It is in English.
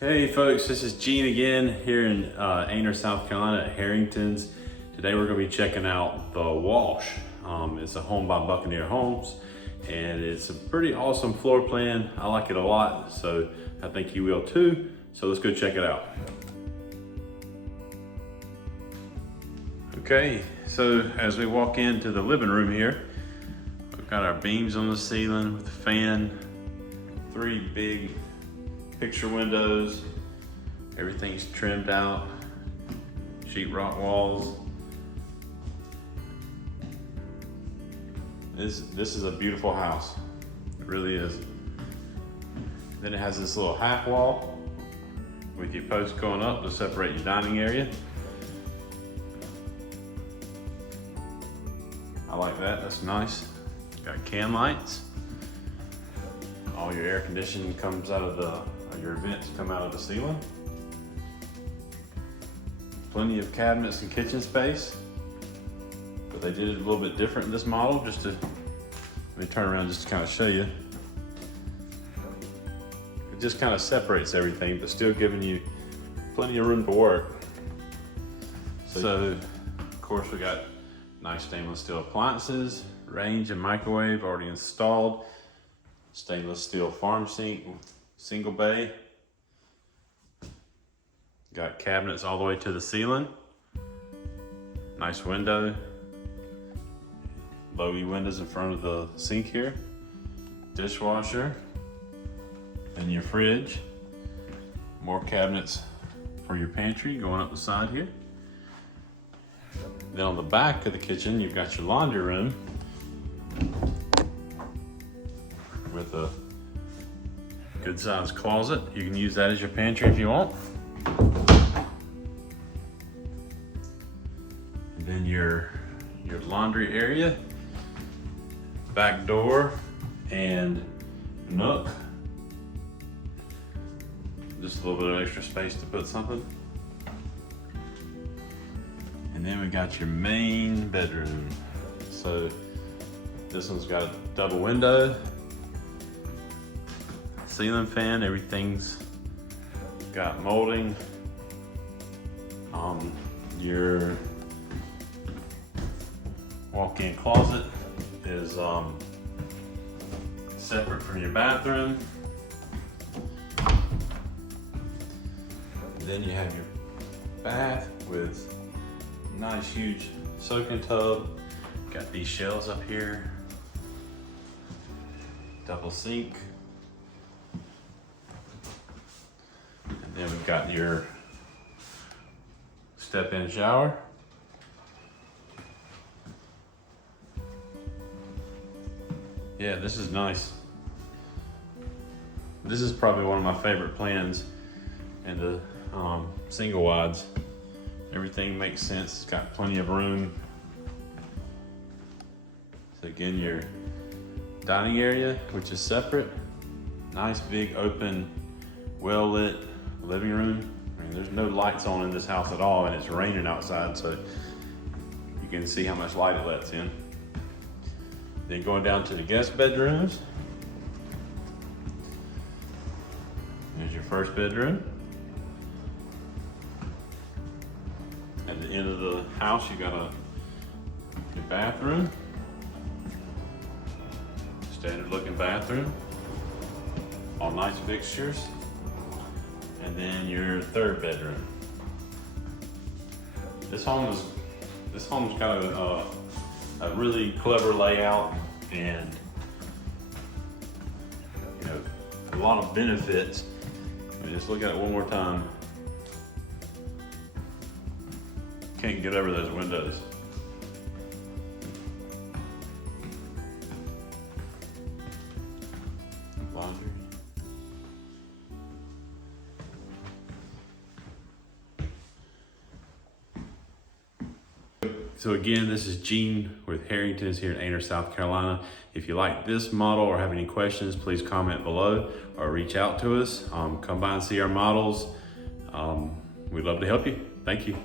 Hey folks, this is Gene again here in Aner, South Carolina at Herrington's. Today we're going to be checking out the Walsh. It's a home by Buccaneer Homes and it's a pretty awesome floor plan. I like it a lot, so I think you will too. So let's go check it out. Okay, so as we walk into the living room here, we've got our beams on the ceiling with the fan, 3 big picture windows, everything's trimmed out, sheetrock walls. This is a beautiful house, it really is. Then it has this little half wall with your posts going up to separate your dining area. I like that, that's nice. Got can lights. All your air conditioning comes out of your vents come out of the ceiling. Plenty of cabinets and kitchen space, but they did it a little bit different in this model. Let me turn around just to kind of show you. It just kind of separates everything, but still giving you plenty of room to work. So of course we got nice stainless steel appliances, range and microwave already installed. Stainless steel farm sink, single bay. Got cabinets all the way to the ceiling. Nice window. Low-E windows in front of the sink here. Dishwasher. And your fridge. More cabinets for your pantry going up the side here. Then on the back of the kitchen, you've got your laundry room with a good sized closet. You can use that as your pantry if you want. And then your laundry area, back door and nook. Just a little bit of extra space to put something. And then we got your main bedroom. So this one's got a double window, ceiling fan, everything's got molding. Your walk-in closet is separate from your bathroom. And then you have your bath with a nice huge soaking tub. Got these shelves up here, double sink. And then we've got your step-in shower. Yeah, this is nice. This is probably one of my favorite plans in the single wides. Everything makes sense, it's got plenty of room. So again, your dining area, which is separate. Nice big open, well-lit living room. I mean, there's no lights on in this house at all, and it's raining outside, so you can see how much light it lets in. Then going down to the guest bedrooms. There's your first bedroom. At the end of the house, you got your bathroom. Standard looking bathroom. All nice fixtures. And then your third bedroom. This home's got a really clever layout and a lot of benefits. Let me just look at it one more time. Can't get over those windows. Laundry. So again, this is Gene with Herrington's here in Aner, South Carolina. If you like this model or have any questions, please comment below or reach out to us. Come by and see our models. We'd love to help you. Thank you.